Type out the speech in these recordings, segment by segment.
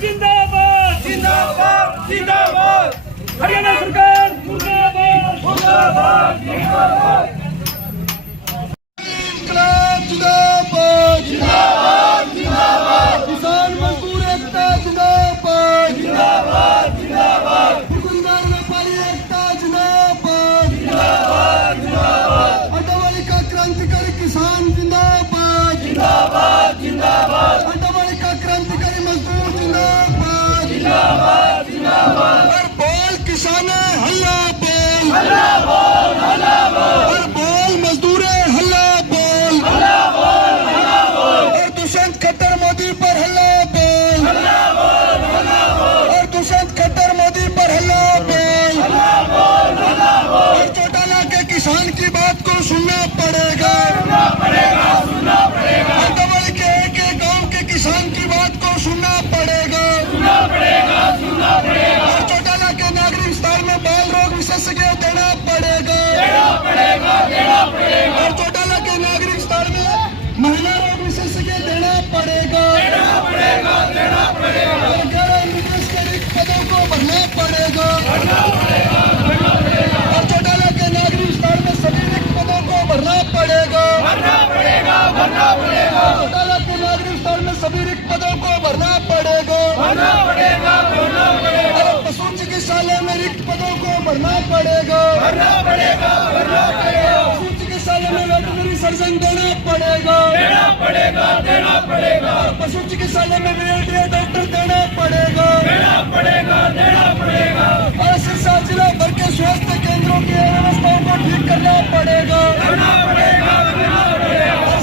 जिंदाबाद जिंदाबाद जिंदाबाद, हरियाणा सरकार मुर्दाबाद मुर्दाबाद मुर्दाबाद। जिंदाबाद जिंदाबाद जिंदाबाद, किसान मजदूर एकता जिंदाबाद जिंदाबाद जिंदाबाद, दुकानदार व्यापारी एकता जिंदाबाद जिंदाबाद जिंदाबाद, आटावाली का क्रांतिकारी किसान जिंदाबाद जिंदाबाद जिंदाबाद, आटावाली का क्रांतिकारी मजदूर जिंदाबाद जिंदाबाद जिंदाबाद। और बोल किसान हल्ला बोल, हल्ला बोल, हल्ला बोल, और बोल मजदूर हल्ला बोल, हल्ला बोल, हल्ला बोल, और दुष्यंत खट्टर मोदी पर हल्ला बोल, हल्ला बोल, हल्ला बोल, और दुष्यंत खट्टर मोदी पर हल्ला बोल, हल्ला बोल, हल्ला बोल, और चौटाला के किसान की बात को सुनना पड़ेगा, सुनना पड़ेगा, सुनना पड़ेगा, आटावाली के एक गांव के किसान की बात को सुनना पड़ेगा, सुनना पड़ेगा, सुनना पड़ेगा, और चौटाला के नागरिक अस्पताल में बाल रोग विशेषज्ञ देना पड़ेगा, देना पड़ेगा, देना पड़ेगा, और चौटाला के नागरिक अस्पताल में महिला रोग विशेषज्ञ देना पड़ेगा, देना पड़ेगा, देना पड़ेगा, और 11 एमबीबीएस के रिक्त पदों को भरना पड़ेगा, भरना पड़ेगा, भरना पड़ेगा, और चौटाला के नागरिक अस्पताल में सभी रिक्त पदों को भरना पड़ेगा, भरना पड़ेगा, भरना पड़ेगा, चौटाला के नागरिक अस्पताल में सभी रिक्त पदों को भरना पड़ेगा, भरना पड़ेगा, भरना पड़ेगा, और पशु चिकित्सालय में रिक्त पदों को भरना पड़ेगा, भरना पड़ेगा, भरना पड़ेगा, पशु चिकित्सालय में वेटरनरी सर्जन देना पड़ेगा, देना पड़ेगा, देना पड़ेगा, पशु चिकित्सालय में वेटरनरी डॉक्टर देना पड़ेगा, देना पड़ेगा, देना पड़ेगा, और सिरसा जिला भर के स्वास्थ्य केंद्रों की व्यवस्थाओं को ठीक करना पड़ेगा, करना पड़ेगा, करना पड़ेगा, और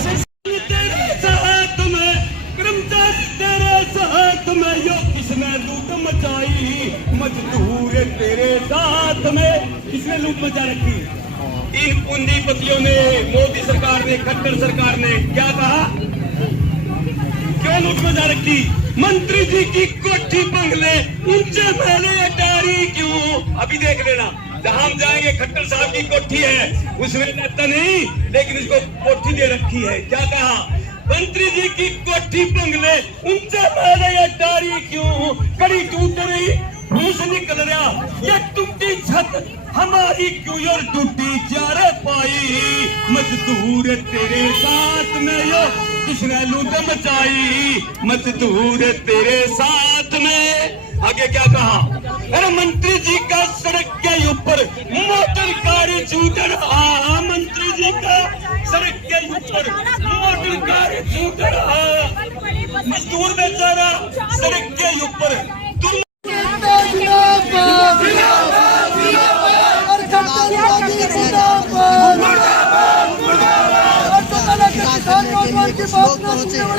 तेरे साथ में कर्मचार तेरे साथ में यो किसने लूट मचाई, मजदूर तेरे साथ में किसने लूट मचा रखी। इन पूंजीपतियों ने, मोदी सरकार ने, खट्टर सरकार ने क्या कहा, क्यों लूट मचा रखी। मंत्री जी की कोठी बंगले ऊंचे महले अटारी क्यों। अभी देख लेना, जहां हम जाएंगे खट्टर साहब की कोठी है, उसमें रहता नहीं, लेकिन इसको कोठी दे रखी है। क्या कहा, मंत्री जी की कोठी बंगले ऊंचे महले अटारी क्यों, कड़ी टूट रही मुंह से निकल रहा, ये टूटी छत हमारी क्यों और टूटी चारे पाई, मजदूर तेरे साथ में यो किसने लूट मचाई, मजदूर तेरे साथ में। आगे क्या कहा, अरे मंत्री जी का सड़क के ऊपर मोटर कार छूट रहा, मंत्री जी का सड़क के ऊपर मोटर कार छूट रहा, मजदूर बेचारा सड़क के ऊपर।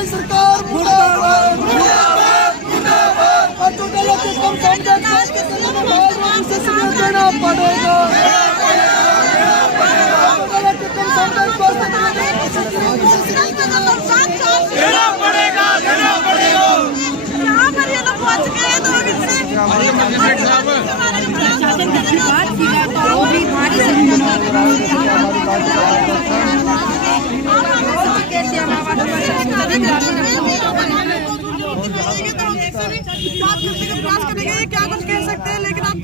सरकार मुर्दाबाद मुर्दाबाद मुर्दाबाद, देना पड़ेगा, देना पड़ेगा, देना पड़ेगा। यहाँ पर ये लोग पहुँच गए तो क्या कुछ कह सकते हैं, लेकिन आप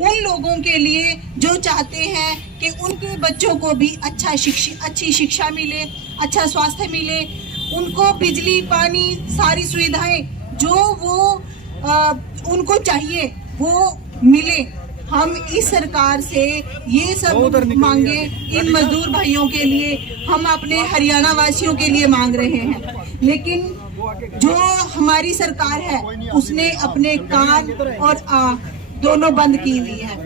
उन लोगों के लिए जो चाहते हैं कि उनके बच्चों को भी अच्छी शिक्षा मिले, अच्छा स्वास्थ्य मिले, उनको बिजली पानी सारी सुविधाएं जो वो उनको चाहिए वो मिले। हम इस सरकार से ये सब मांगे इन मजदूर भाइयों के लिए, हम अपने हरियाणा वासियों के लिए मांग रहे हैं। लेकिन जो हमारी सरकार है उसने अपने कान और आँख दोनों बंद की हुई है।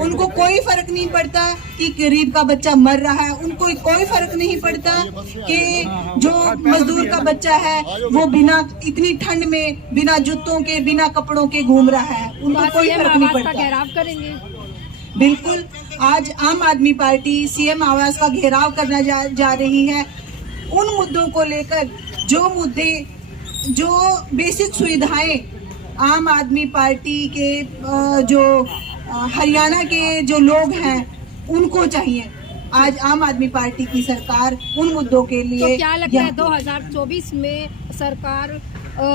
उनको कोई फर्क नहीं पड़ता कि गरीब का बच्चा मर रहा है, उनको कोई फर्क नहीं पड़ता कि जो मजदूर का बच्चा है वो बिना इतनी ठंड में बिना जूतों के बिना कपड़ों के घूम रहा है, उनको कोई फर्क नहीं पड़ता। घेराव करेंगे बिल्कुल। आज आम आदमी पार्टी सीएम आवास का घेराव करना जा रही है। उन मुद्दों को लेकर जो बेसिक सुविधाएं आम आदमी पार्टी के जो हरियाणा के जो लोग हैं उनको चाहिए, आज आम आदमी पार्टी की सरकार उन मुद्दों के लिए तो क्या लगता है 2024 में सरकार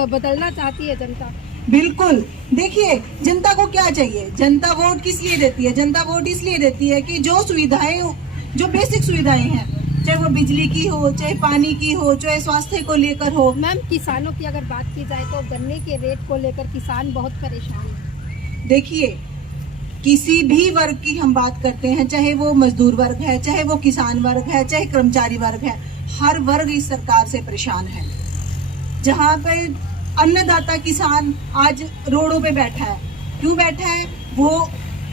बदलना चाहती है जनता? बिल्कुल। देखिए, जनता को क्या चाहिए? जनता वोट किस लिए देती है? जनता वोट इसलिए देती है कि जो सुविधाएं, जो बेसिक सुविधाएं हैं, चाहे वो बिजली की हो, चाहे पानी की हो, चाहे स्वास्थ्य को लेकर हो। मैम, किसानों की अगर बात की जाए तो गन्ने के रेट को लेकर किसान बहुत परेशान है। देखिए, किसी भी वर्ग की हम बात करते हैं, चाहे वो मजदूर वर्ग है, चाहे वो किसान वर्ग है, चाहे कर्मचारी वर्ग है, हर वर्ग इस सरकार से परेशान है। जहाँ पे अन्नदाता किसान आज रोडों पे बैठा है, क्यों बैठा है? वो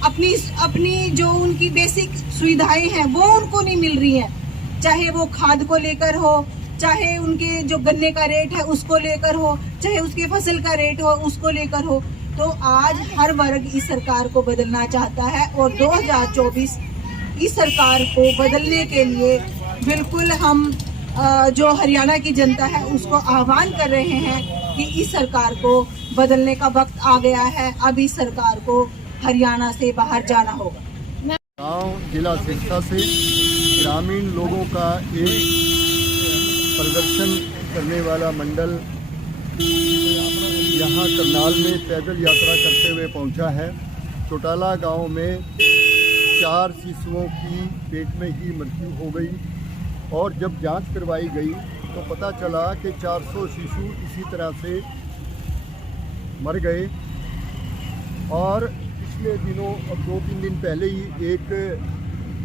अपनी जो उनकी बेसिक सुविधाएं हैं वो उनको नहीं मिल रही हैं, चाहे वो खाद को लेकर हो, चाहे उनके जो गन्ने का रेट है उसको लेकर हो, चाहे उसके फसल का रेट हो उसको लेकर हो। तो आज हर वर्ग इस सरकार को बदलना चाहता है और 2024 इस सरकार को बदलने के लिए बिल्कुल हम जो हरियाणा की जनता है उसको आह्वान कर रहे हैं कि इस सरकार को बदलने का वक्त आ गया है। अब इस सरकार को हरियाणा से बाहर जाना होगा। गांव जिला शिक्षा से ग्रामीण लोगों का एक प्रदर्शन करने वाला मंडल यहाँ करनाल में पैदल यात्रा करते हुए पहुँचा है। चौटाला गांव में 4 शिशुओं की पेट में ही मृत्यु हो गई और जब जांच करवाई गई तो पता चला कि 400 शिशु इसी तरह से मर गए। और पिछले दिनों, अब 2-3 दिन पहले ही एक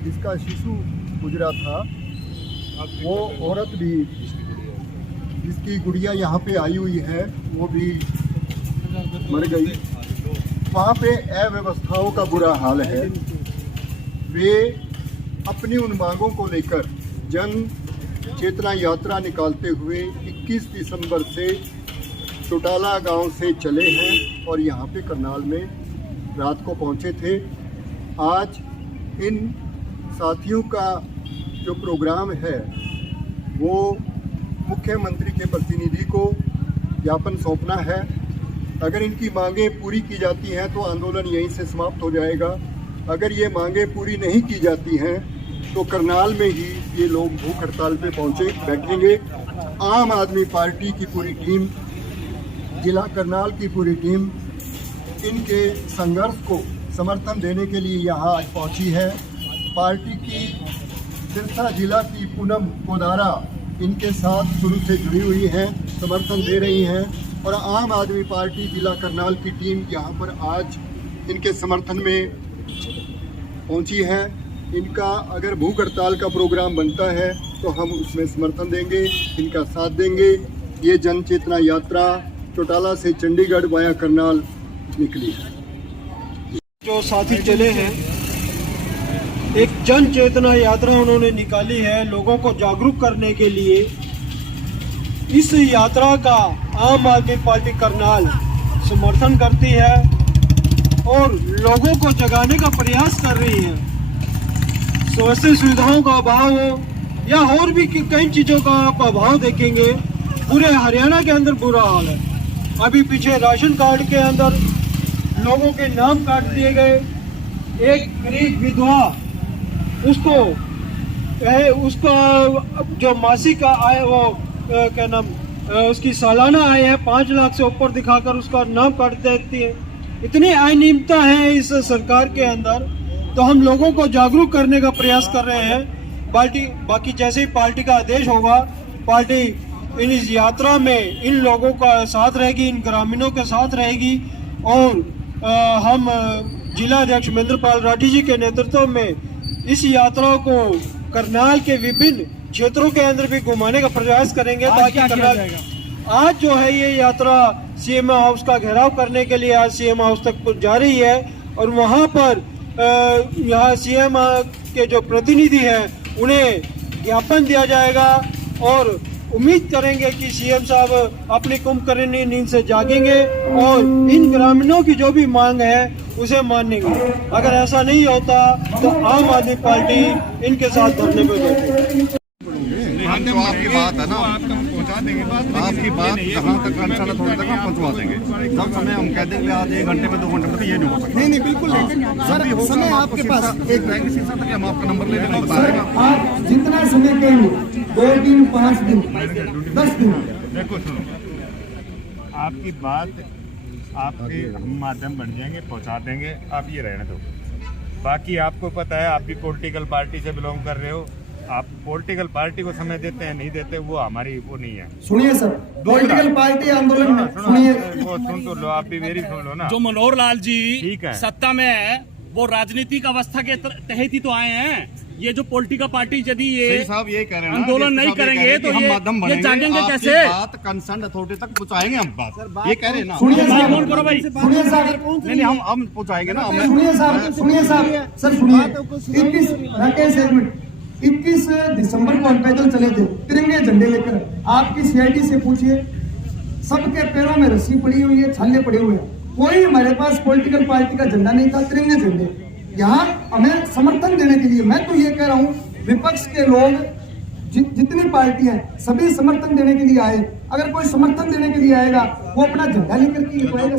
जिसका शिशु गुजरा था, वो औरत भी, जिसकी गुड़िया यहाँ पे आई हुई है, वो भी मर गई। वहाँ पे अव्यवस्थाओं का बुरा हाल है। वे अपनी उन मांगों को लेकर जन चेतना यात्रा निकालते हुए 21 दिसंबर से चौटाला गांव से चले हैं और यहाँ पे करनाल में रात को पहुँचे थे। आज इन साथियों का जो प्रोग्राम है वो मुख्यमंत्री के प्रतिनिधि को ज्ञापन सौंपना है। अगर इनकी मांगें पूरी की जाती हैं तो आंदोलन यहीं से समाप्त हो जाएगा। अगर ये मांगें पूरी नहीं की जाती हैं तो करनाल में ही ये लोग भूख हड़ताल पे बैठेंगे। आम आदमी पार्टी की पूरी टीम, जिला करनाल की पूरी टीम इनके संघर्ष को समर्थन देने के लिए यहाँ आज पहुँची है। पार्टी की सिरसा जिला की पूनम कोदारा इनके साथ शुरू से जुड़ी हुई हैं, समर्थन दे रही हैं और आम आदमी पार्टी जिला करनाल की टीम यहाँ पर आज इनके समर्थन में पहुँची है। इनका अगर भूख हड़ताल का प्रोग्राम बनता है तो हम उसमें समर्थन देंगे, इनका साथ देंगे। ये जन चेतना यात्रा चौटाला से चंडीगढ़ वाया करनाल निकली है। जो साथी चले हैं, एक जन चेतना यात्रा उन्होंने निकाली है लोगों को जागरूक करने के लिए। इस यात्रा का आम आदमी पार्टी करनाल समर्थन करती है और लोगों को जगाने का प्रयास कर रही है। स्वास्थ्य सुविधाओं का अभाव हो या और भी कई चीज़ों का आप अभाव देखेंगे, पूरे हरियाणा के अंदर बुरा हाल है। अभी पीछे राशन कार्ड के अंदर लोगों के नाम काट दिए गए। एक गरीब विधवा, उसका जो मासिक आय, वो क्या नाम, उसकी सालाना आय है 5 लाख से ऊपर दिखाकर उसका नाम काट देती है। इतनी अनियमितता है इस सरकार के अंदर, तो हम लोगों को जागरूक करने का प्रयास कर रहे हैं। बाकी जैसे ही पार्टी का आदेश होगा, पार्टी इस यात्रा में इन लोगों का साथ रहेगी, इन ग्रामीणों के साथ रहेगी और हम जिला अध्यक्ष महेंद्रपाल राठी जी के नेतृत्व में इस यात्रा को करनाल के विभिन्न क्षेत्रों के अंदर भी घुमाने का प्रयास करेंगे। ताकि करनाल आज जो है ये यात्रा सीएम हाउस का घेराव करने के लिए आज सीएम हाउस तक जा रही है और वहाँ पर यहाँ सीएम के जो प्रतिनिधि हैं उन्हें ज्ञापन दिया जाएगा और उम्मीद करेंगे कि सीएम साहब अपनी कुंभकर्णी नींद से जागेंगे और इन ग्रामीणों की जो भी मांग है उसे मानेंगे। अगर ऐसा नहीं होता तो आम आदमी पार्टी इनके साथ धरने पर बैठेगी। जो आपकी बात है ना, पहुंचा देंगे आपकी बात जहाँ तक कंसर्न थोड़ी तक हम पहुँचवा देंगे। सब समय हम कह देंगे आज 1 घंटे में 2 घंटे में, तो ये नहीं हो सकता। नहीं बिल्कुल सर, समय आपके पास एक तक हम आपका नंबर ले लेंगे। आप जितना समय कहेंगे, 2 दिन 5 दिन 10 दिन। देखो सुनो, आपकी बात आपके हम माध्यम बन जाएंगे, पहुंचा देंगे, आप ये रहने दो। बाकी आपको पता है, आप भी पॉलिटिकल पार्टी से बिलोंग कर रहे हो, आप पॉलिटिकल पार्टी को समय देते हैं नहीं देते, वो हमारी वो नहीं है। सुनिए सर, पॉलिटिकल पार्टी आंदोलन में सुनिए, वो सुन तो लो, आप भी मेरी सुन लो ना। जो मनोहर लाल जी ठीक है, सत्ता में है, वो राजनीतिक अवस्था के तहत ही तो आए हैं। ये जो पॉलिटिकल पार्टी यदि ये साहब ये कह रहे हैं आंदोलन नहीं करेंगे तो ये जागेंगे कैसे? बात कंसर्न अथॉरिटी तक पहुंचाएंगे हम बात, ये कह रहे हैं ना। सुनिए साहब, कौन करो भाई, सुनिए साहब, नहीं हम पहुंचाएंगे ना। सुनिए साहब, सुनिए साहब, सर सुनिए। 21 राकेश, एक मिनट, 21 दिसंबर को हम पैदल चले थे तिरंगे झंडे लेकर। आपकी सीआईडी से पूछिए, सबके पैरों में रस्सी पड़ी हुई है, छाले पड़े हुए हैं। कोई हमारे पास पॉलिटिकल पार्टी का झंडा नहीं था, तिरंगे झंडे। यहाँ हमें समर्थन देने के लिए, मैं तो ये कह रहा हूँ, विपक्ष के लोग जितनी पार्टियां हैं सभी समर्थन देने के लिए आए। अगर कोई समर्थन देने के लिए आएगा, वो अपना झंडा लेकर के आएगा।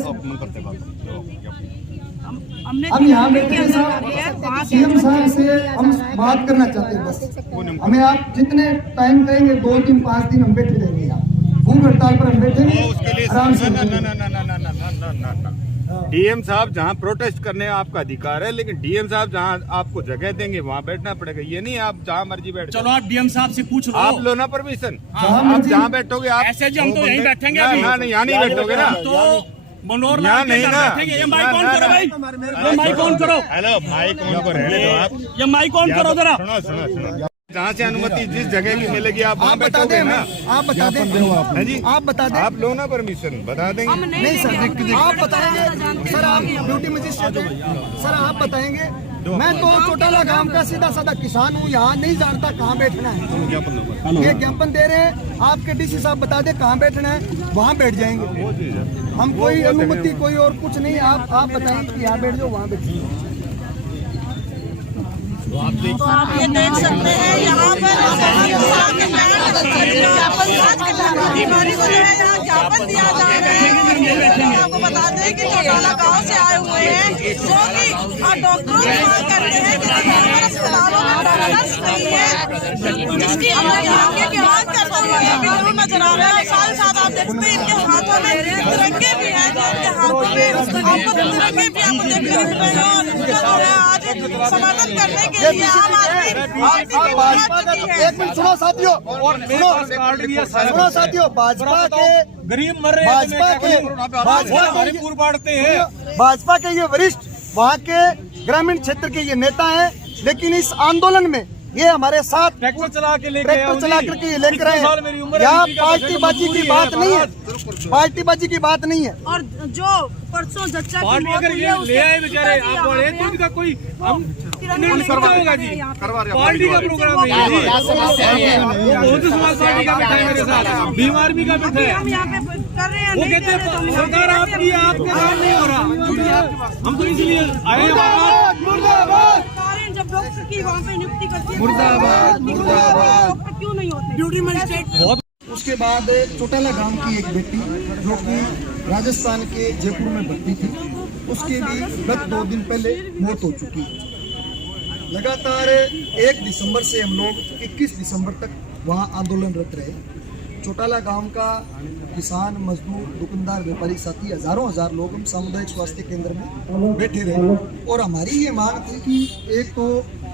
हम यहाँ बैठे हैं साहब, सीएम साहब से हम बात करना चाहते हैं बस। हमें आप जितने टाइम कहेंगे, 2 दिन 5 दिन हम बैठे रहेंगे। यहाँ भूख हड़ताल पर हम बैठे आराम से। डीएम साहब जहाँ प्रोटेस्ट करने आपका अधिकार है, लेकिन डीएम साहब जहाँ आपको जगह देंगे वहाँ बैठना पड़ेगा। ये नहीं आप जहाँ मर्जी बैठ। चलो आप डीएम साहब से पूछ लो, आप लो ना परमिशन, आप जहाँ बैठोगे आप। ऐसे जी हम तो यहीं बैठेंगे ना, अभी। ना, नहीं यहाँ नहीं बैठोगे ना, तो मनोहर यहाँ लाल नहीं ना। बैठेंगे। ये माइक ऑन करो भाई, ये माइक ऑन करो। हेलो, माइक ऑन को रहने दो आप। ये माइक ऑन करो जरा। सुनो, जहाँ से अनुमति जिस जगह की मिलेगी आप वहाँ बता बैठोगे दें, ना। आप बता दें, है जी, आप बता दें। आप लो ना परमिशन, बता देंगे। नहीं सर, आप बताएंगे सर, आप ड्यूटी मजिस्ट्रेट हो सर, आप बताएंगे। मैं तो चौटाला गांव का सीधा साधा किसान हूँ, यहाँ नहीं जानता कहाँ बैठना है। ये ज्ञापन दे रहे हैं, आपके डीसी साहब बता दे कहाँ बैठना है, वहाँ बैठ जाएंगे। हम कोई अनुमति कोई और कुछ नहीं, आप बताएंगे कि यहाँ बैठ जाओ, वहाँ बैठ जाओ। तो आप ये देख सकते हैं यहाँ पर ज्ञापन दिया जा रहा है। आपको बता दें कि चौटाला गाँव से आए हुए हैं, जो कि डॉक्टरों की मांग करते हैं कि सरकारी अस्पतालों में डॉक्टर्स नहीं है, जिसकी हमने मांगे की मांग करते हुए अभी जरूर नजर आ रहा है। साथ साथ आप देखते हैं इनके हाथों में तिरंगे भी हैं, जो इनके हाथों में आपको तिरंगे भी आपको देखने को मिल रहे हैं। और इनका जो है आज समर्थन करने के लिए आम आदमी एक मिनट सुनो साथियों, सुनो साथियों, भाजपा के गरीब मर रहे भाजपा के ये वरिष्ठ वहाँ के ग्रामीण क्षेत्र के ये नेता हैं, लेकिन इस आंदोलन में ये हमारे साथ ट्रैक्टर चला के लेके लेकर आए। यहाँ पार्टीबाजी की बात नहीं है, पार्टीबाजी की बात नहीं है। और जो परसों जच्चा की पार्टी मौत अगर हुई ये है, ले उसके आए पीछे बेचारे, भी आप बोले तो इनका कोई हम तिरंगे नहीं लेकर होगा जी, यहाँ पे। पार्टी का प्रोग्राम नहीं है जी। वो बहुत समाज पार्टी का बैठा है मेरे साथ, भीम आर्मी का बैठा है। हम यहाँ पे कर रहे हैं, वो नहीं कहते कर रहे तो हैं सरकार आपकी है, आपके नाम नहीं हो रहा। हम तो इसलिए आए हैं। सरकारें जब डॉक्टर की वहाँ पे नियुक्ति करती है, डॉक्टर क्यों नहीं होते? Duty magistrate. उसके बाद चौटाला गांव की एक बेटी जो कि राजस्थान के जयपुर में भर्ती थी, उसकी भी गत 2 दिन पहले मौत हो चुकी है। लगातार 1 दिसंबर से हम लोग 21 दिसंबर तक वहाँ आंदोलनरत रहे। चौटाला गांव का किसान, मजदूर, दुकानदार, व्यापारी साथी हजार लोग हम सामुदायिक स्वास्थ्य केंद्र में बैठे रहे। और हमारी ये मांग थी कि एक तो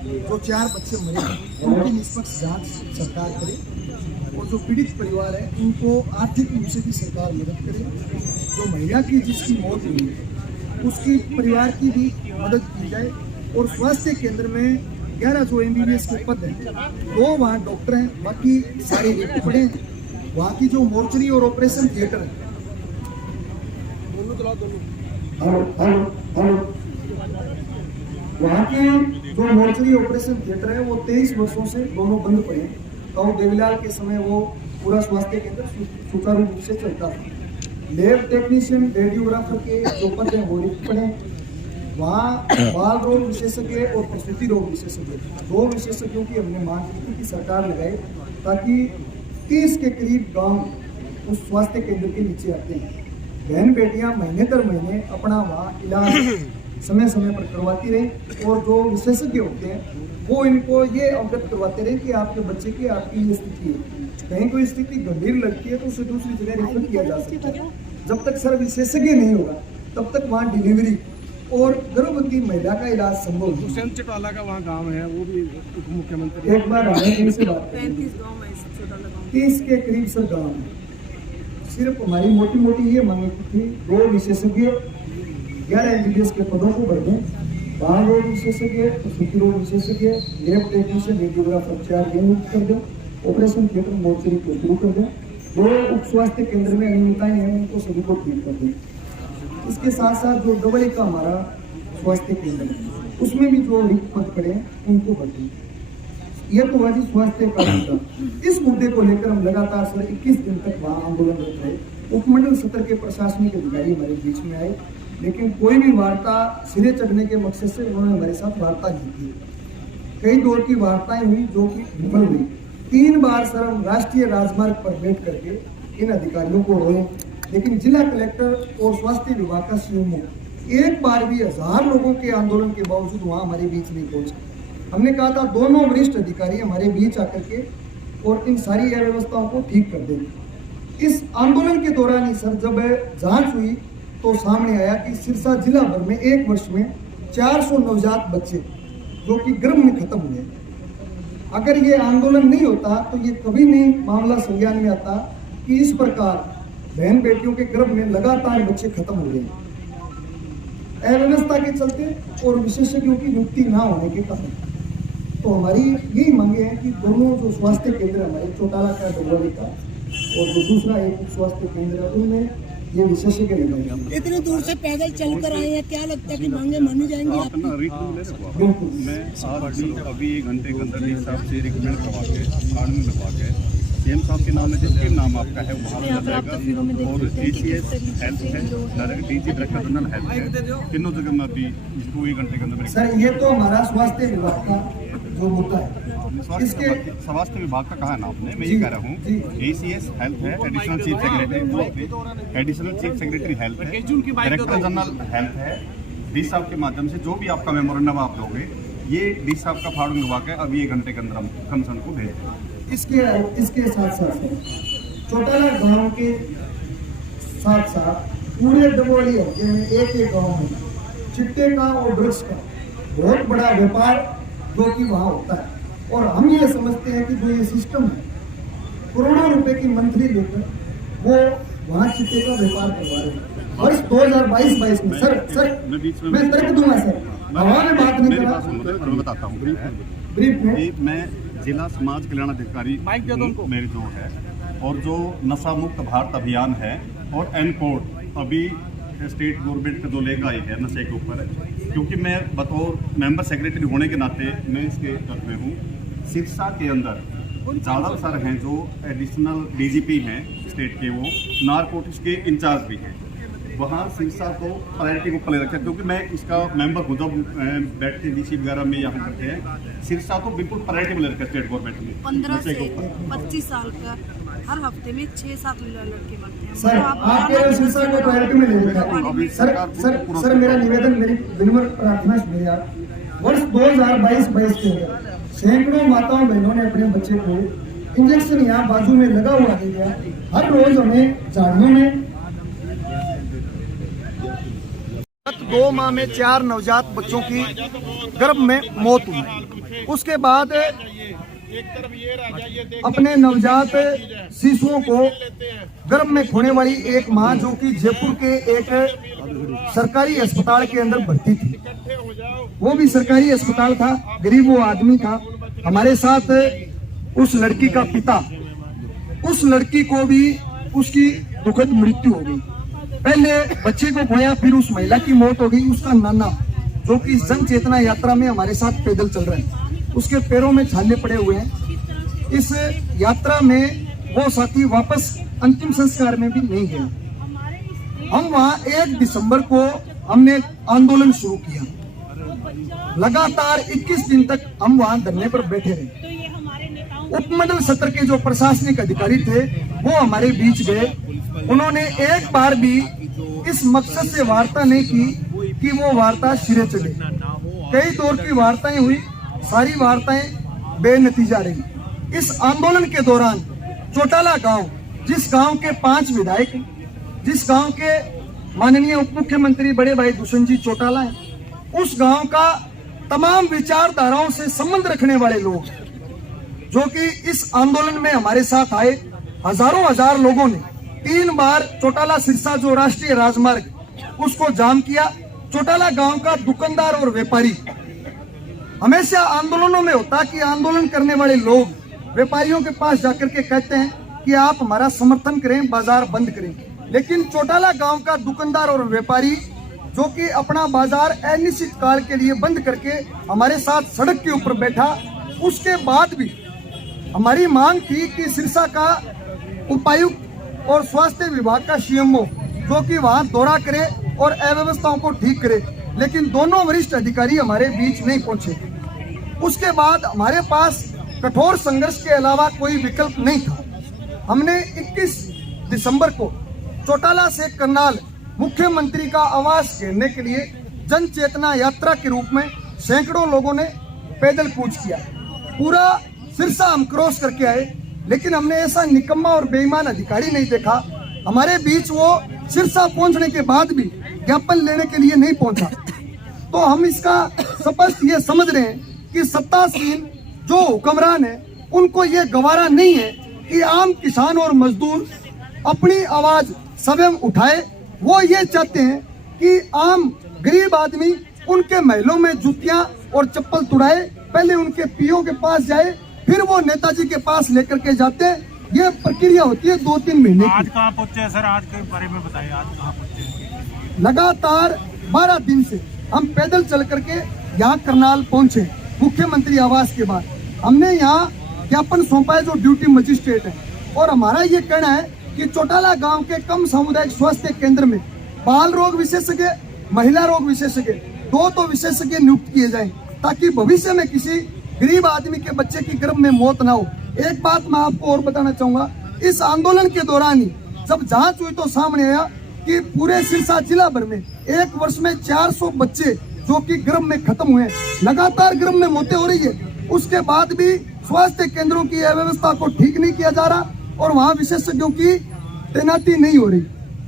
जो 4 बच्चे मरे उनकी निष्पक्ष जांच सरकार करे, और जो पीड़ित परिवार है उनको आर्थिक रूप से भी सरकार मदद करे। जो महिला की जिसकी मौत हुई है उसकी परिवार की भी मदद की जाए। और स्वास्थ्य केंद्र में 11 जो MBBS के पद हैं, 2 वहाँ डॉक्टर हैं, बाकी सारे रिक्त पड़े हैं। वहाँ की जो मोर्चरी और ऑपरेशन थिएटर है, वहाँ के जो मोर्चरी ऑपरेशन थिएटर है वो 23 वर्षों से दोनों बंद पड़े हैं। तो देवीलाल के समय वो पूरा स्वास्थ्य केंद्र सुचारू रूप से चलता था। लैब टेक्नीशियन, रेडियोग्राफर के जो पद हैं वो रिक्त पड़े हैं। वहाँ बाल रोग विशेषज्ञ और प्रसूति रोग विशेषज्ञ, 2 विशेषज्ञों की हमने मांग की थी कि सरकार लगाए, ताकि 30 के करीब गांव उस स्वास्थ्य केंद्र के नीचे आते हैं। बहन बेटियां महीने दर महीने अपना वहाँ इलाज समय समय पर करवाती रहे और जो विशेषज्ञ होते हैं वो इनको ये अवगत करवाते रहे कि आपके बच्चे की आपकी ये स्थिति है, कहीं कोई स्थिति गंभीर लगती है तो उसे दूसरी जगह रेफर किया जा सकता है। जब तक सर विशेषज्ञ नहीं होगा तब तक वहाँ डिलीवरी और गर्भवती महिला का इलाज संभव नहीं। हुसैन चौटाला का वहाँ गांव है, वो भी उप मुख्यमंत्री एक बार हमने इनसे बात करी, 30 के करीब सर गाँव है। सिर्फ हमारी मोटी मोटी ये मांग थी 2 विशेषज्ञ 11 MBBS के पदों को भर दें, 12 रोग विशेषज्ञ, प्रसूति रोग विशेषज्ञ, लैब टेक्नीशियन, रेडियोग्राफर 4 नियुक्त कर दें, ऑपरेशन थिएटर मोर्चरी को शुरू कर दें, 2 उप स्वास्थ्य केंद्र में अनियमितताएं हैं उनको सभी को ठीक कर दें। इसके साथ साथ जो डबल का हमारा स्वास्थ्य केंद्र है उसमें भी जो रिक्त पद पड़े हैं उनको भर दें। यह तो वाजी स्वास्थ्य का मुद्दा। इस मुद्दे को लेकर हम लगातार सर 21 दिन तक वहाँ आंदोलनरत रहे। उपमंडल सत्र के प्रशासनिक अधिकारी हमारे बीच में आए, लेकिन कोई भी वार्ता सिरे चढ़ने के मकसद से उन्होंने हमारे साथ वार्ता नहीं की। कई दौर की वार्ताएं हुई जो कि विफल हुई। 3 बार सर हम राष्ट्रीय राजमार्ग पर बैठ करके इन अधिकारियों को रोए, लेकिन जिला कलेक्टर और स्वास्थ्य विभाग का सीएमओ एक बार भी 1000 लोगों के आंदोलन के बावजूद वहाँ हमारे बीच नहीं पहुंचे। हमने कहा था दोनों वरिष्ठ अधिकारी हमारे बीच आकर के और इन सारी अव्यवस्थाओं को ठीक कर देंगे। इस आंदोलन के दौरान ही सर जब जांच हुई तो सामने आया कि सिरसा जिला भर में 1 वर्ष में 400 नवजात बच्चे जो कि गर्भ में खत्म हुए। अगर ये आंदोलन नहीं होता तो ये कभी नहीं मामला संज्ञान में आता कि इस प्रकार बहन बेटियों के गर्भ में लगातार बच्चे खत्म हो रहे हैं, अव्यवस्था के चलते और विशेषज्ञों की नियुक्ति ना होने के कारण। तो हमारी यही मांगे हैं कि दोनों जो स्वास्थ्य केंद्र हमारे चौटाला का, डबोली का और जो दूसरा एक स्वास्थ्य केंद्र है उनमें ये विशेषज्ञ लगाए। इतनी दूर से पैदल चल कर आए हैं, क्या लगता है कि मांगे मानी जाएंगी आपकी? बिल्कुल। मैं अभी 1 घंटे के अंदर हिसाब से रिकमेंड करवा के कानून लगवा के सीएम साहब के नाम में जिसके नाम आपका है वहाँ पर जाएगा और ACS हेल्थ है, DG डायरेक्टर जनरल हेल्थ है, तीनों जगह में अभी इसको 1 घंटे के अंदर। सर ये तो हमारा स्वास्थ्य विभाग का जो मुद्दा है, इसके स्वास्थ्य विभाग का कहा नाम आपने, मैं ये कह रहा हूँ ACS हेल्थ है, additional chief secretary, additional chief secretary health है, डायरेक्टर जनरल हेल्थ है। डी साहब के माध्यम से जो भी आपका मेमोरेंडम आप लोगे ये डी साहब का फाड़ू लगवा के अभी 1 घंटे के अंदर हम कंसर्न को भेज दें। इसके साथ साथ चौटाला गांव के साथ साथ पूरे डबोली हल्के में एक गांव में चिट्टे का और ड्रग्स का बहुत बड़ा व्यापार जो कि वहाँ होता है और हम ये समझते हैं कि जो ये सिस्टम है करोड़ों रुपए की मंथली लेकर वो वहाँ चिट्टे का व्यापार करवा रहे हैं। वर्ष 2022-22 में सर मैं तर्क दूंगा सर, हवा में बात नहीं कर रहा, मैं बताता हूँ ब्रीफ में। मैं जिला समाज कल्याण अधिकारी मेरी जो है और जो नशा मुक्त भारत अभियान है और एनकोड अभी स्टेट गवर्नमेंट जो लेकर आई है नशे के ऊपर, क्योंकि मैं बतौर मेंबर सेक्रेटरी होने के नाते मैं इसके तर्क में हूँ। सिरसा के अंदर ज़्यादा सर हैं जो एडिशनल DGP हैं स्टेट के, वो नारकोटिक्स के इंचार्ज भी हैं। वहाँ सिरसा को प्रायोरिटी को पले रखा, क्योंकि मैं इसका मेंबर हूँ। जब बैठते DC वगैरह में यहाँ करते हैं, सिरसा को बिल्कुल प्रायोरिटी में ले रखा स्टेट गवर्नमेंट में। 15 से 25 साल का हर हफ्ते में 6-7 लड़के बनते हैं। सर आपके सिरसा को प्रायोरिटी में ले रखा है। सर मेरा निवेदन, मेरी विनम्र प्रार्थना सुनिए आप। वर्ष 2022-23 के अंदर सैकड़ों माताओं बहनों ने अपने बच्चे को इंजेक्शन यहाँ बाजू में लगा हुआ दे दिया। हर रोज हमें झाड़ियों में 2 माह में 4 नवजात बच्चों की गर्भ में मौत हुई। उसके बाद अपने नवजात शिशुओं को गर्भ में खोने वाली एक मां जो कि जयपुर के एक सरकारी अस्पताल के अंदर भर्ती थी, वो भी सरकारी अस्पताल था, गरीब वो आदमी था। हमारे साथ उस लड़की का पिता, उस लड़की को भी उसकी दुखद मृत्यु हो गई। पहले बच्चे को खोया, फिर उस महिला की मौत हो गई। उसका नाना जो कि जन चेतना यात्रा में हमारे साथ पैदल चल रहे हैं, उसके पैरों में छाले पड़े हुए हैं। इस यात्रा में वो साथी वापस अंतिम संस्कार में भी नहीं गए। हम वहाँ 1 दिसंबर को हमने आंदोलन शुरू किया। लगातार 21 दिन तक हम वहाँ धरने पर बैठे रहे। उपमंडल सत्र के जो प्रशासनिक अधिकारी थे वो हमारे बीच गए। उन्होंने एक बार भी इस मकसद से वार्ता नहीं की कि वो वार्ता सिरे चले। कई दौर की वार्ताएं हुई, सारी वार्ताएं बेनतीजा रही। इस आंदोलन के दौरान चौटाला गांव, जिस गांव के 5 विधायक, जिस गांव के माननीय उप मुख्यमंत्री बड़े भाई दुष्यंत जी चौटाला हैं, उस गांव का तमाम विचारधाराओं से संबंध रखने वाले लोग जो कि इस आंदोलन में हमारे साथ आए, हजारों हजार लोगों ने 3 बार चौटाला सिरसा जो राष्ट्रीय राजमार्ग उसको जाम किया। चौटाला गांव का दुकानदार और व्यापारी, हमेशा आंदोलनों में होता कि आंदोलन करने वाले लोग व्यापारियों के पास जाकर के कहते हैं कि आप हमारा समर्थन करें, बाजार बंद करें। लेकिन चौटाला गांव का दुकानदार और व्यापारी जो कि अपना बाजार अनिश्चित काल के लिए बंद करके हमारे साथ सड़क के ऊपर बैठा, उसके बाद भी हमारी मांग थी कि सिरसा का उपायुक्त और स्वास्थ्य विभाग का सीएमओ जो कि वहां दौरा करे और अव्यवस्थाओं को ठीक करे, लेकिन दोनों वरिष्ठ अधिकारी हमारे बीच नहीं पहुंचे। उसके बाद हमारे पास कठोर संघर्ष के अलावा कोई विकल्प नहीं था। हमने 21 दिसंबर को चौटाला से करनाल मुख्यमंत्री का आवास घेरने के लिए जन चेतना यात्रा के रूप में सैकड़ों लोगों ने पैदल कूच किया। पूरा सिरसा हम क्रॉस करके आए, लेकिन हमने ऐसा निकम्मा और बेईमान अधिकारी नहीं देखा। हमारे बीच वो सिरसा पहुंचने के बाद भी ज्ञापन लेने के लिए नहीं पहुंचा। तो हम इसका स्पष्ट ये समझ रहे हैं कि सत्तासीन जो हुक्मरान है उनको ये गवारा नहीं है कि आम किसान और मजदूर अपनी आवाज स्वयं उठाए। वो ये चाहते हैं कि आम गरीब आदमी उनके महलों में जूतियां और चप्पल तुड़ाए, पहले उनके पीओ के पास जाए, फिर वो नेताजी के पास लेकर के जाते हैं। ये प्रक्रिया होती है 2-3 महीने की। आज कहाँ पहुँचे सर? आज के बारे में बताइए, आज कहाँ पहुँचे? लगातार 12 दिन से हम पैदल चल करके यहाँ करनाल पहुंचे। मुख्यमंत्री आवास के बाद हमने यहाँ ज्ञापन सौंपा है जो ड्यूटी मजिस्ट्रेट है, और हमारा ये कहना है कि चौटाला गांव के कम सामुदायिक स्वास्थ्य केंद्र में बाल रोग विशेषज्ञ, महिला रोग विशेषज्ञ 2 तो विशेषज्ञ नियुक्त किए जाएं, ताकि भविष्य में किसी गरीब आदमी के बच्चे की गर्भ में मौत ना हो। एक बात मैं आपको और बताना चाहूंगा, इस आंदोलन के दौरान ही जब जांच हुई तो सामने आया कि पूरे सिरसा जिला भर में 1 वर्ष में 400 बच्चे जो कि गर्भ में खत्म हुए, लगातार गर्भ में मौतें हो रही है। उसके बाद भी स्वास्थ्य केंद्रों की अव्यवस्था को ठीक नहीं किया जा रहा और वहाँ विशेषज्ञों की तैनाती नहीं हो रही।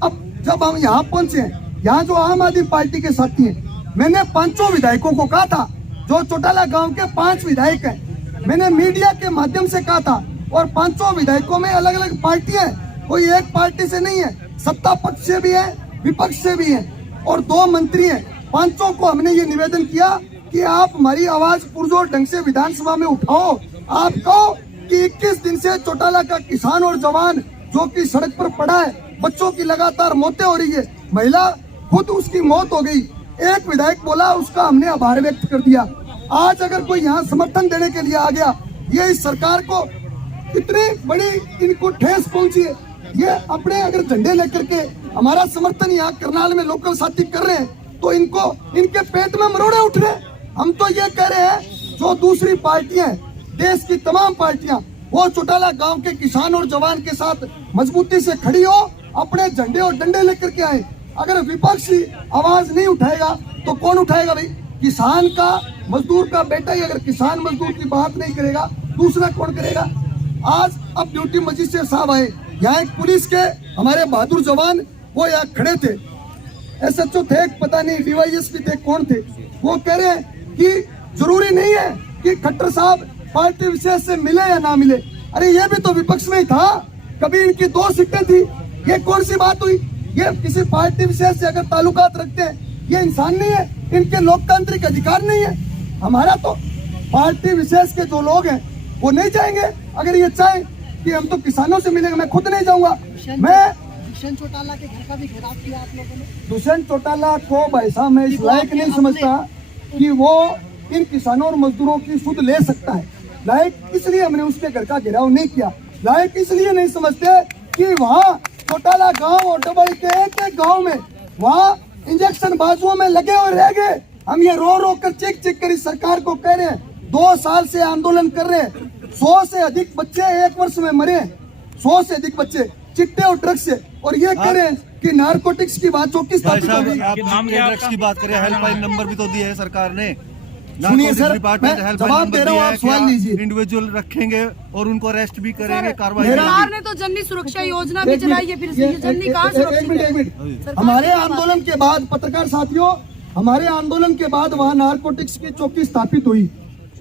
अब जब हम यहाँ पहुंचे हैं, यहाँ जो आम आदमी पार्टी के साथी हैं, मैंने 5 विधायकों को कहा था, जो चौटाला गांव के 5 विधायक हैं, मैंने मीडिया के माध्यम से कहा था, और 5 विधायकों में अलग अलग पार्टियां हैं, कोई एक पार्टी से नहीं है, सत्ता पक्ष से भी है, विपक्ष से भी है, और 2 मंत्री हैं। 5 को हमने ये निवेदन किया कि आप हमारी आवाज पुरजोर ढंग से विधानसभा में उठाओ। आप कहो कि 21 दिन से चौटाला का किसान और जवान जो कि सड़क पर पड़ा है, बच्चों की लगातार मौतें हो रही है, महिला खुद उसकी मौत हो गई। एक विधायक बोला, उसका हमने आभार व्यक्त कर दिया। आज अगर कोई यहाँ समर्थन देने के लिए आ गया, ये इस सरकार को कितनी बड़ी इनको ठेस पहुंची है। ये अपने अगर झंडे लेकर के हमारा समर्थन यहाँ करनाल में लोकल साथी कर रहे हैं, तो इनको इनके पेट में मरोड़े उठ रहे हैं। हम तो ये कह रहे हैं, जो दूसरी पार्टियां, देश की तमाम पार्टियां, वो चौटाला गांव के किसान और जवान के साथ मजबूती से खड़ी हो, अपने झंडे और डंडे लेकर के आए। अगर विपक्ष आवाज नहीं उठाएगा तो कौन उठाएगा भाई? किसान का, मजदूर का बेटा ही अगर किसान मजदूर की बात नहीं करेगा, दूसरा कौन करेगा? आज अब ड्यूटी मजिस्ट्रेट साहब आए, यहाँ एक पुलिस के हमारे बहादुर जवान वो यहाँ खड़े थे, SHO थे, पता नहीं DYSP थे, कौन थे, वो कह रहे हैं कि जरूरी नहीं है कि खट्टर साहब पार्टी विशेष से मिले या ना मिले। अरे ये भी तो विपक्ष में ही था, कभी इनकी 2 सीटें थी, ये कौन सी बात हुई? ये किसी पार्टी विशेष से अगर ताल्लुकात रखते हैं, ये इंसान नहीं है, इनके लोकतांत्रिक अधिकार नहीं है। हमारा तो पार्टी विशेष के जो लोग हैं वो नहीं जाएंगे। अगर ये चाहे कि हम तो किसानों से मिलेंगे, मैं खुद नहीं जाऊंगा। मैं दुष्यंत चौटाला के घर का भी घेराव किया आप लोगों ने। दुष्यंत चौटाला को भाई साहब मैं इस लायक नहीं समझता कि वो इन किसानों और मजदूरों की सुध ले सकता है। लायक इसलिए हमने उसके घर का घेराव नहीं किया। लायक इसलिए नहीं समझते कि वहाँ चौटाला गांव और डबल के एक गांव में वहाँ इंजेक्शन बाजुओं में लगे और रह गए। हम ये रो रो कर चिक चिक कर इस सरकार को कह रहे हैं, 2 साल से आंदोलन कर रहे हैं, 100 से अधिक बच्चे एक वर्ष में मरे हैं, 100 से अधिक बच्चे चिट्टे और ड्रग्स से। और ये कह रहे हैं कि नारकोटिक्स की बात चौकी स्थापित होगी। ड्रग्स की बात करें, हेल्पलाइन नंबर भी तो दिया है सरकार ने। सुनिए सर, मैं जवाब दे रहा हूँ, आप सवाल लीजिए। इंडिविजुअल रखेंगे और उनको अरेस्ट भी करेंगे, कार्रवाई। सरकार ने तो जननी सुरक्षा योजना भी चलाई है, फिर ये जननी कहाँ सुरक्षित है? एक मिनट, हमारे आंदोलन के बाद पत्रकार साथियों, हमारे आंदोलन के बाद वहाँ नारकोटिक्स की चौकी स्थापित हुई।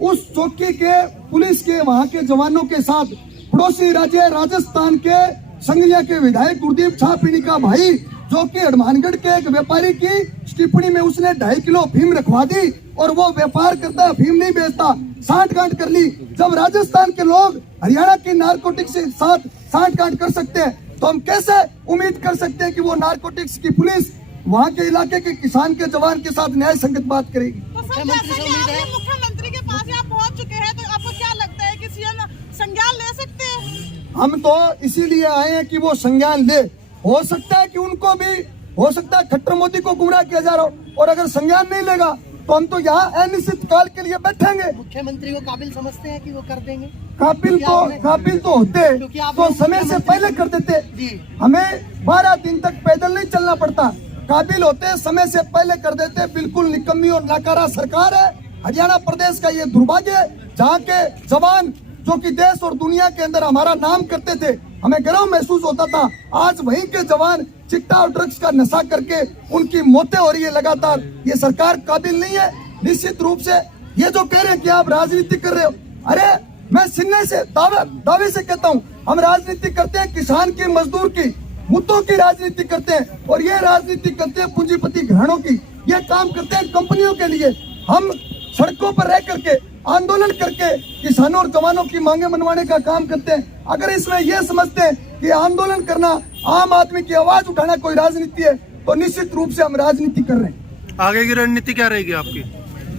उस चौकी के पुलिस के वहाँ के जवानों के साथ पड़ोसी राज्य राजस्थान के संघिया के विधायक गुरदीप छापीणी का भाई, जो कि हनुमानगढ़ के एक व्यापारी की टिप्पणी में उसने 2.5 किलो अफीम रखवा दी और वो व्यापार करता, अफीम नहीं बेचता, सांठ-गांठ कर ली। जब राजस्थान के लोग हरियाणा की नारकोटिक्स के साथ सांठ-गांठ कर सकते हैं, तो हम कैसे उम्मीद कर सकते हैं कि वो नारकोटिक्स की पुलिस वहाँ के इलाके के किसान के जवान के साथ न्याय संगत बात करेगी? मुख्यमंत्री के पास आप पहुँच चुके हैं, तो आपको क्या लगता है कि सीएम संज्ञान ले सकते हैं? हम तो इसीलिए आए हैं कि वो संज्ञान ले। हो सकता है कि उनको भी, हो सकता है खट्टर मोदी को गुमराह किया जा रहा हो, और अगर संज्ञान नहीं लेगा तो हम तो यहाँ अनिश्चित काल के लिए बैठेंगे। मुख्यमंत्री को काबिल समझते हैं कि वो कर देंगे? काबिल तो होते तो समय से पहले कर देते। हमें 12 दिन तक पैदल नहीं चलना पड़ता। काबिल होते समय से पहले कर देते। बिल्कुल निकम्मी और नाकारा सरकार है हरियाणा प्रदेश का। ये दुर्भाग्य है, जहाँ के जवान जो कि देश और दुनिया के अंदर हमारा नाम करते थे, हमें गर्व महसूस होता था, आज वहीं के जवान चिट्टा और ड्रग्स का नशा करके उनकी मौतें हो रही है लगातार। ये सरकार काबिल नहीं है। निश्चित रूप से ये जो कह रहे हैं कि आप राजनीति कर रहे हो, अरे मैं सीने से दावे से कहता हूँ, हम राजनीति करते हैं किसान की, मजदूर की, मुद्दों की राजनीति करते हैं, और ये राजनीति करते हैं पूंजीपति घरानों की। ये काम करते हैं कंपनियों के लिए। हम सड़कों पर रह करके आंदोलन करके किसानों और जवानों की मांगे मनवाने का काम करते हैं। अगर इसमें यह समझते हैं कि आंदोलन करना, आम आदमी की आवाज उठाना कोई राजनीति है, तो निश्चित रूप से हम राजनीति कर रहे हैं। आगे की रणनीति क्या रहेगी आपकी?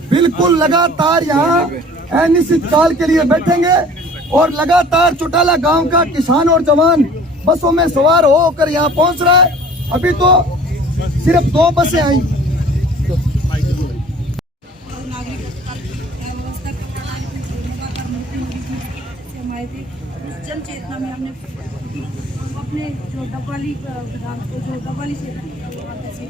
बिल्कुल लगातार यहाँ अनिश्चित काल के लिए बैठेंगे, और लगातार चौटाला गांव का किसान और जवान बसों में सवार होकर यहाँ पहुँच रहा है। अभी तो सिर्फ 2 बसें आई। जन चेतना में हमने अपने जो डब्बाली क्षेत्र से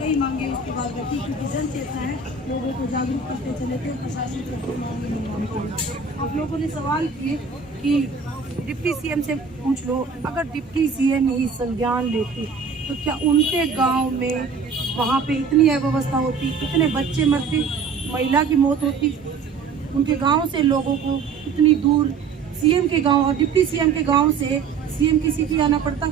कई मांगे उसके बाद रखी, क्योंकि जन चेतना है, लोगों को जागरूक करते चले थे, प्रशासन से मांगे नहीं। आप लोगों ने सवाल किए कि डिप्टी सीएम से पूछ लो, अगर डिप्टी सीएम ही संज्ञान लेते तो क्या उनके गांव में वहाँ पे इतनी अव्यवस्था होती, इतने बच्चे मरते, महिला की मौत होती, उनके गांव से लोगों को इतनी दूर सीएम के गांव और डिप्टी सीएम के गांव से सीएम की सिटी आना पड़ता?